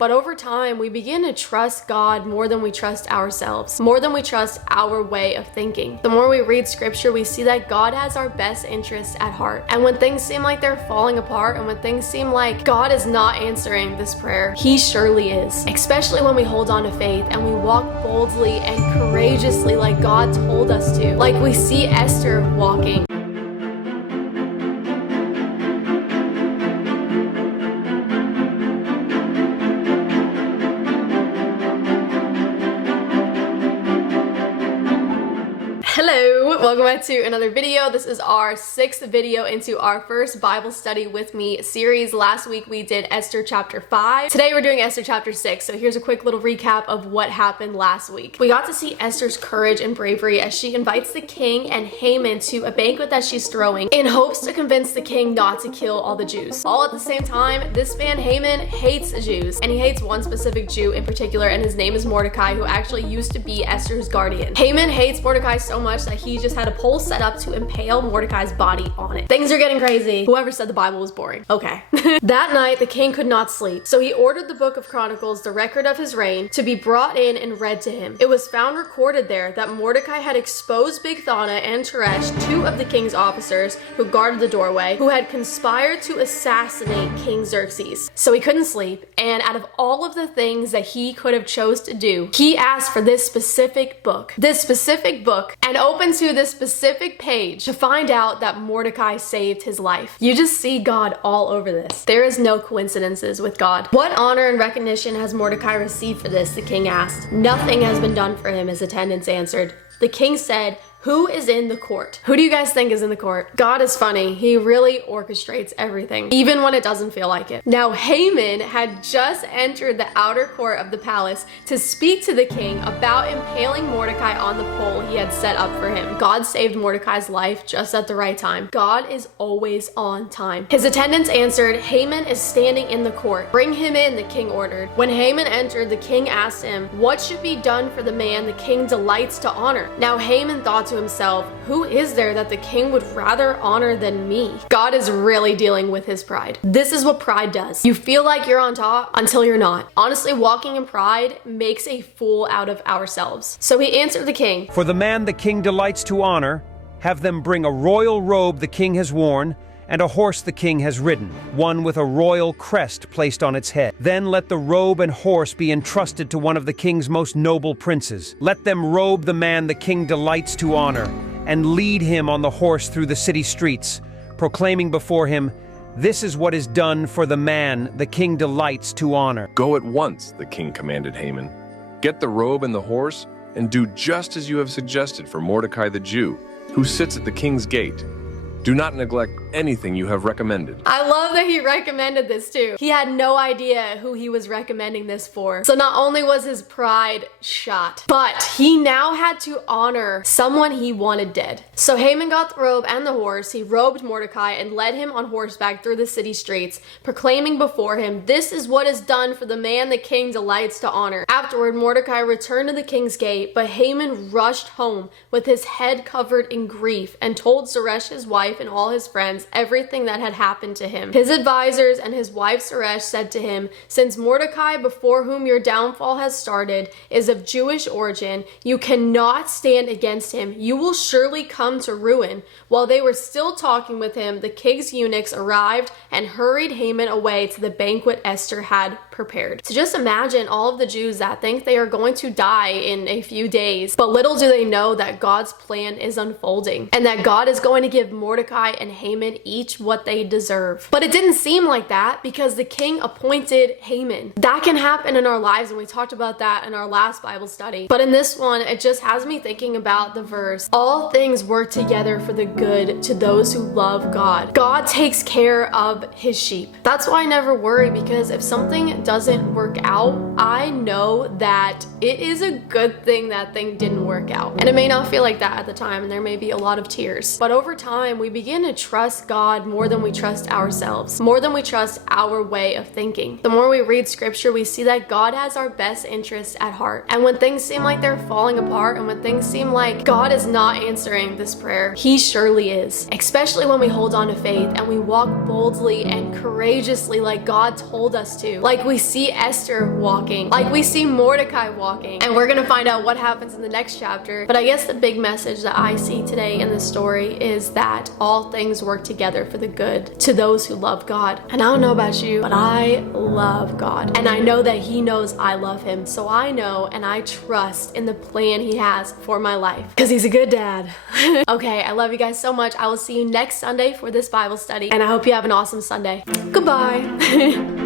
But over time, we begin to trust God more than we trust ourselves, more than we trust our way of thinking. The more we read scripture, we see that God has our best interests at heart. And when things seem like they're falling apart, and when things seem like God is not answering this prayer, He surely is. Especially when we hold on to faith and we walk boldly and courageously like God told us to. Like we see Esther walking. Hello, welcome back to another video. This is our 6th video into our first Bible study with me series. Last week we did Esther chapter 5. Today we're doing Esther chapter 6. So here's a quick little recap of what happened last week. We got to see Esther's courage and bravery as she invites the king and Haman to a banquet that she's throwing in hopes to convince the king not to kill all the Jews. All at the same time, this man Haman hates Jews, and he hates one specific Jew in particular, and his name is Mordecai, who actually used to be Esther's guardian. Haman hates Mordecai so much that he just had a pole set up to impale Mordecai's body on it. Things are getting crazy. Whoever said the Bible was boring. Okay. That night, the king could not sleep, so he ordered the book of Chronicles, the record of his reign, to be brought in and read to him. It was found recorded there that Mordecai had exposed Bigthana and Teresh, 2 of the king's officers who guarded the doorway, who had conspired to assassinate King Xerxes. So he couldn't sleep, and out of all of the things that he could have chose to do, he asked for this specific book, and open to this specific page to find out that Mordecai saved his life. You just see God all over this. There is no coincidences with God. What honor and recognition has Mordecai received for this? The king asked. Nothing has been done for him, his attendants answered. The king said, "Who is in the court?" Who do you guys think is in the court? God is funny. He really orchestrates everything, even when it doesn't feel like it. Now, Haman had just entered the outer court of the palace to speak to the king about impaling Mordecai on the pole he had set up for him. God saved Mordecai's life just at the right time. God is always on time. His attendants answered, "Haman is standing in the court. Bring him in," the king ordered. When Haman entered, the king asked him, "What should be done for the man the king delights to honor?" Now, Haman thought to himself, "Who is there that the king would rather honor than me?" God is really dealing with his pride. This is what pride does. You feel like you're on top until you're not. Honestly, walking in pride makes a fool out of ourselves. So he answered the king, "For the man the king delights to honor, have them bring a royal robe the king has worn, and a horse the king has ridden, one with a royal crest placed on its head. Then let the robe and horse be entrusted to one of the king's most noble princes. Let them robe the man the king delights to honor, and lead him on the horse through the city streets, proclaiming before him, 'This is what is done for the man the king delights to honor.'" "Go at once," the king commanded Haman. "Get the robe and the horse, and do just as you have suggested for Mordecai the Jew, who sits at the king's gate. Do not neglect anything you have recommended." I love that he recommended this too. He had no idea who he was recommending this for. So not only was his pride shot, but he now had to honor someone he wanted dead. So Haman got the robe and the horse. He robed Mordecai and led him on horseback through the city streets, proclaiming before him, "This is what is done for the man the king delights to honor." Afterward, Mordecai returned to the king's gate, but Haman rushed home with his head covered in grief and told Zeresh, his wife, and all his friends everything that had happened to him. His advisors and his wife Zeresh said to him, "Since Mordecai, before whom your downfall has started, is of Jewish origin, you cannot stand against him. You will surely come to ruin." While they were still talking with him, the king's eunuchs arrived and hurried Haman away to the banquet Esther had prepared. So just imagine all of the Jews that think they are going to die in a few days, but little do they know that God's plan is unfolding and that God is going to give Mordecai and Haman each what they deserve. But it didn't seem like that because the king appointed Haman. That can happen in our lives, and we talked about that in our last Bible study. But in this one, it just has me thinking about the verse, "All things work together for the good to those who love God." God takes care of his sheep. That's why I never worry, because if something doesn't work out, I know that it is a good thing that thing didn't work out. And it may not feel like that at the time, and there may be a lot of tears. But over time, we begin to trust God more than we trust ourselves, more than we trust our way of thinking. The more we read scripture, we see that God has our best interests at heart. And when things seem like they're falling apart, and when things seem like God is not answering this prayer, He surely is. Especially when we hold on to faith and we walk boldly and courageously like God told us to. Like we see Esther walking, like we see Mordecai walking. And we're gonna find out what happens in the next chapter. But I guess the big message that I see today in this story is that all things work together for the good to those who love God. And I don't know about you, but I love God. And I know that He knows I love Him. So I know and I trust in the plan He has for my life. Because He's a good dad. Okay, I love you guys so much. I will see you next Sunday for this Bible study. And I hope you have an awesome Sunday. Goodbye.